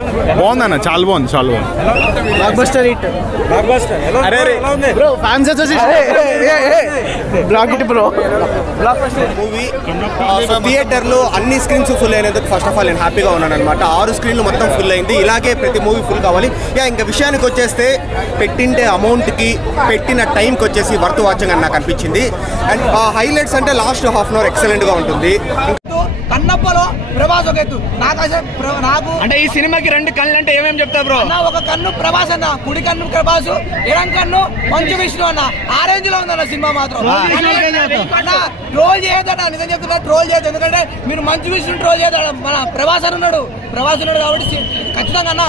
బాగుందన్న, చాలా బాగుంది, చాలా బాగుంది. Block buster hit. Bro fans వచ్చేసి బ్లాక్ హిట్ బ్రో. మూవీ థియేటర్లో అన్ని స్క్రీన్స్ ఫుల్ అయినందుకు ఫస్ట్ ఆఫ్ ఆల్ నేను హ్యాపీగా ఉన్నాను అనమాట. 6 స్క్రీన్లు మొత్తం ఫుల్ అయింది. ఇలాగే ప్రతి మూవీ ఫుల్ కావాలి. ఇంకా విషయానికి వచ్చేస్తే పెట్టిండే అమౌంట్కి పెట్టిన టైంకి వచ్చేసి వర్త్ వాచింగ్ అని నాకు అనిపించింది. అండ్ హైలైట్స్ అంటే లాస్ట్ హాఫ్ అన్ అవర్ ఎక్సలెంట్గా ఉంటుంది. కన్నప్పలో ప్రభాస్ ఒక ఎత్తు నాకు అంటే ఈ సినిమాకి 2 కళ్ళు అంటే ఏమేమి చెప్తా బ్రో? ఒక కన్ను ప్రభాస్ అన్న, కుడి కన్ను ప్రభాస్, ఎడం కన్ను మంచు విష్ణు అన్న. ఆ రేంజ్ లో ఉందన్న సినిమా మాత్రం. ట్రోల్ చేయొద్దన్న, నిజం చెప్తున్నా, ట్రోల్ చేయొద్దు. ఎందుకంటే మీరు మంచు విష్ణు ట్రోల్ చేయొద్దు. మన ప్రభాస్ ఉన్నాడు కాబట్టి ఖచ్చితంగా అన్న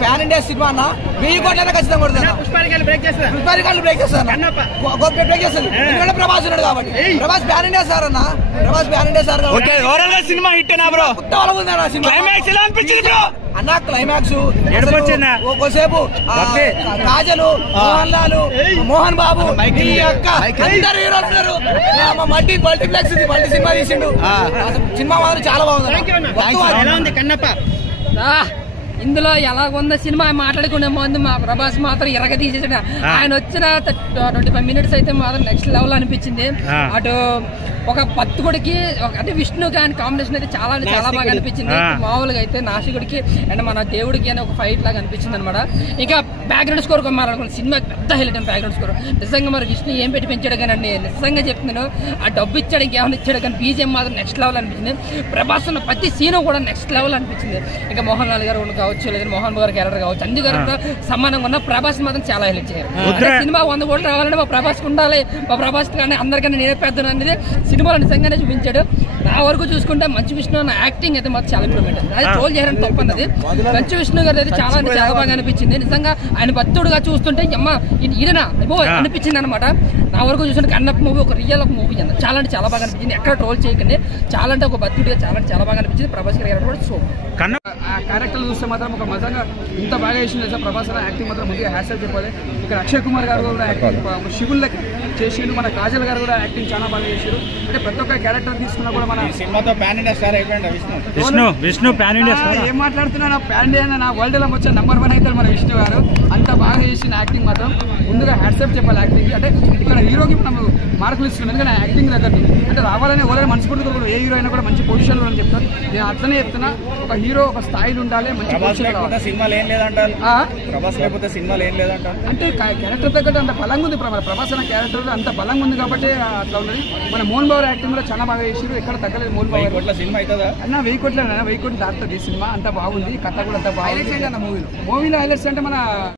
ప్యాన్ ఇండియా సినిమా అన్న 1000 కోట్లైనా ఖచ్చితంగా కొడుతున్నా. పుష్పారికాలు బ్రేక్ చేస్తారు, బ్రేక్ చేస్తుంది. ఎందుకంటే ప్రభాస్ ఉన్నాడు కాబట్టి. ప్రభాస్ ప్యాన్ ఇండియా సార్ అన్న, ప్రభాస్ ప్యాన్ ఇండియా సార్ కాబట్టి సినిమా హిట్ బ్రో. క్లైమాక్స్ ఎలా అనిపించింది బ్రో? అన్న క్లైమాక్స్ ఒకసేపు కాజలు, మోహన్ లాల్, మోహన్ బాబు, అందరు హీరోలు మల్టీప్లెక్స్ మల్టీ సినిమా తీసిండు. సినిమా మాత్రం చాలా బాగుంది. కన్నప్ప ఇందులో ఎలాగుందో సినిమా మాట్లాడుకునే ముందు మా ప్రభాస్ మాత్రం ఎరగ తీసేసాడు. ఆయన వచ్చిన 25 మినిట్స్ అయితే మాత్రం నెక్స్ట్ లెవెల్ అనిపించింది. అటు ఒక పత్తుకుడికి అంటే విష్ణు గాని కాంబినేషన్ అయితే చాలా బాగా అనిపించింది. మామూలుగా అయితే నాసికుడికి అండ్ మన దేవుడికి అని ఒక ఫైట్ లాగా అనిపించింది అనమాట. ఇంకా బ్యాక్గ్రౌండ్ స్కోర్ మాట్లాడుకున్న సినిమా పెద్ద హైలైట్ అని బ్యాక్గ్రౌండ్ స్కోర్ నిజంగా మరి విష్ణు ఏం పెట్టి పెంచాడు కానీ అండి, నిజంగా చెప్తున్నాను. ఆ డబ్బు ఇచ్చాడు ఇంకేమైనా ఇచ్చాడు కానీ బీజిఎం మాత్రం నెక్స్ట్ లెవెల్ అనిపించింది. ప్రభాస్ ఉన్న ప్రతి సీన్ కూడా నెక్స్ట్ లెవెల్ అనిపించింది. ఇంకా మోహన్ లాల్ గారు కావచ్చు, లేదంటే మోహన్ బాబు గారి క్యారెక్టర్ కావచ్చు, అన్ని గారితో సమానంగా ఉన్న ప్రభాస్ మాత్రం చాలా హైలైట్ చేయాలి. సినిమా 100 కోట్లు రావాలంటే మా ప్రభాస్కి ఉండాలి, మా ప్రభాస్ కానీ అందరికన్నా నేనే పెద్దను అనేది సినిమాలో నిజంగానే చూపించాడు. నా వరకు చూసుకుంటే మంచు విష్ణు అన్న యాక్టింగ్ అయితే మాత్రం చాలా ఇంప్రూవ్మెంట్. అది ట్రోల్ చేయడానికి తప్పు అన్నది. మంచు విష్ణు గారు అయితే చాలా బాగా అనిపించింది. నిజంగా ఆయన భక్తుడుగా చూస్తుంటే అమ్మ ఈయన అనిపించింది అనమాట. నా వరకు చూస్తుంటే కన్నప్ప మూవీ ఒక రియల్ ఒక మూవీ అన్న చాలా అంటే చాలా బాగా అనిపించింది. ఎక్కడ ట్రోల్ చేయకండి, చాలా అంటే ఒక భక్తుడిగా చాలా బాగా అనిపించింది. ప్రభాస్ గారి కూడా సో ఆ క్యారెక్టర్ చూస్తే మాత్రం ఒక మజాగా ఇంత బాగా చేసింది సార్. ప్రభాస్ యాక్టింగ్ మాత్రం ముందుగా హ్యాష్ చెప్పాలి. ఇక్కడ అక్షయ్ కుమార్ గారు కూడా యాక్టింగ్ శివుళ్ళకి చేసిండు. మన కాజల్ గారు కూడా యాక్టింగ్ చాలా బాగా చేశారు. అంటే ప్రతి ఒక్క క్యారెక్టర్ తీసుకున్నా కూడా మన సినిమాతో ప్యాన్ ఇండియా స్టార్ అయిపోయింది విష్ణు ప్యాన్ ఇండియా స్టార్. ఏం మాట్లాడుతున్నా, ప్యాన్ ఇండియా నా వరల్డ్ లో వచ్చే నంబర్ 1 అవుతారు మన విష్ణు గారు. అంత బాగా చేసిన యాక్టింగ్ మాత్రం ముందుగా హ్యాట్సాప్ చెప్పాలి. యాక్టింగ్ అంటే ఇక్కడ హీరోకి మనం మార్కులు ఇస్తున్నాం, ఎందుకంటే యాక్టింగ్ దగ్గర అంటే రావాలని ఎవరైనా మనస్ఫూర్తిగా కూడా ఏ హీరో అయినా కూడా మంచి పొజిషన్లో అని చెప్తాను. నేను అట్లనే చెప్తున్నా, ఒక హీరో ఒక స్థాయిలో ఉండాలి, మంచి సినిమాలు ఏం లేదంటారు. ప్రభాస్ లేకపోతే సినిమాలు ఏం లేదంటారు. అంటే క్యారెక్టర్ తగ్గట్టు అంత బలంగా ఉంది. ప్రభాస్ అనే క్యారెక్టర్ అంత బలంగా ఉంది కాబట్టి అట్లా ఉన్నది. మన మోహన్ బాబు యాక్టింగ్ కూడా చాలా బాగా చేసారు. ఎక్కడ తగ్గలేదు. మోహన్ బాబు 1000 కోట్ల సినిమా అవుతుందా అన్న? 1000 కోట్లు దాటుతుంది సినిమా. అంత బాగుంది, కథ కూడా అంత బాగుంది. మూవీలో హైలైట్స్ అంటే మన